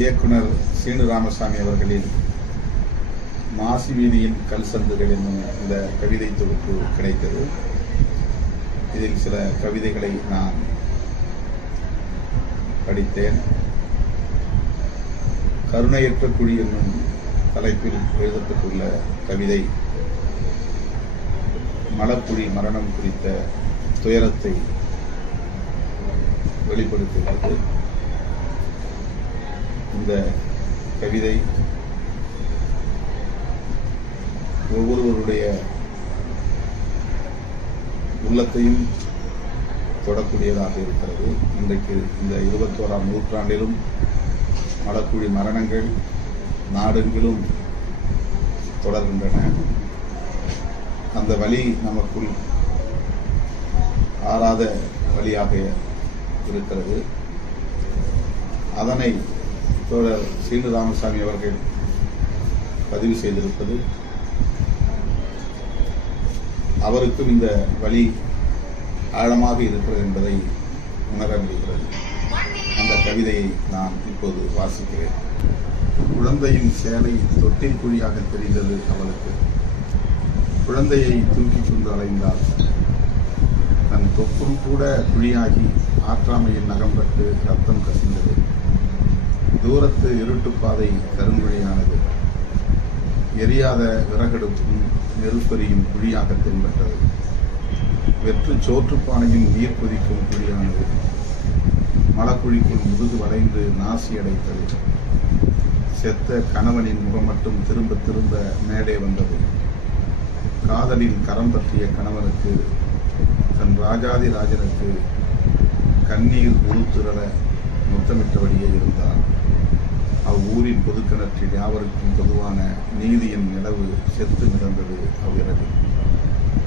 இயக்குனர் சீனு ராமசாமி அவர்களின் மாசி வீதியின் கல் சந்துகள் என்னும் இந்த கவிதை தொகுப்பு கிடைத்தது. இதில் சில கவிதைகளை நான் படித்தேன். கருணையற்ற குழி என்னும் தலைப்பில் எழுதப்பட்டுள்ள கவிதை மலக்குழி மரணம் குறித்த துயரத்தை வெளிப்படுத்துகிறது. இந்த கவிதை ஒவ்வொருவருடைய உள்ளத்தையும் தொடக்கூடியதாக இருக்கிறது. இன்றைக்கு இந்த இருபத்தோராம் நூற்றாண்டிலும் மலக்குழி மரணங்கள் நாடெங்கிலும் தொடர்கின்றன. அந்த வழி நமக்குள் ஆறாத வழியாக இருக்கிறது. அதனை தோழர் சீனு ராமசாமி அவர்கள் பதிவு செய்திருப்பது. அவருக்கும் இந்த வழி ஆழமாக இருக்கிறது என்பதை உணர முடிகிறது. அந்த கவிதையை நான் இப்போது வாசிக்கிறேன். குழந்தையின் சேலை தொட்டில் குழியாக தெரிந்தது அவளுக்கு. குழந்தையை தூக்கி கொண்டு அலைந்தாள். தன் தொப்பும் கூட குழியாகி ஆற்றாமையில் நகம்பட்டு ரத்தம் கசிந்தது. தூரத்து இருட்டுப்பாதை கருங்குழியானது. எரியாத விறகெடுப்பும் நெருப்பெறியும் குழியாக தென்பட்டது. வெற்று சோற்றுப்பானையும் நீர் கொதிக்கும் குழியானது. மலக்குழிக்குள் முதுகு வளைந்து நாசி அடைத்தது. செத்த கணவனின் முகம் மட்டும் திரும்ப திரும்ப மேலே வந்தது. காதலின் கரம் பற்றிய கணவனுக்கு தன் ராஜாதி ராஜனுக்கு கண்ணீர் உருத்திரள முத்தமிட்டபடியே இருந்தார் அவ்வூரின் பொதுக்கிணற்றில் யாவருக்கும் பொதுவான நீதியின் நிலவு செத்து மிதந்தது அவ்விரவில்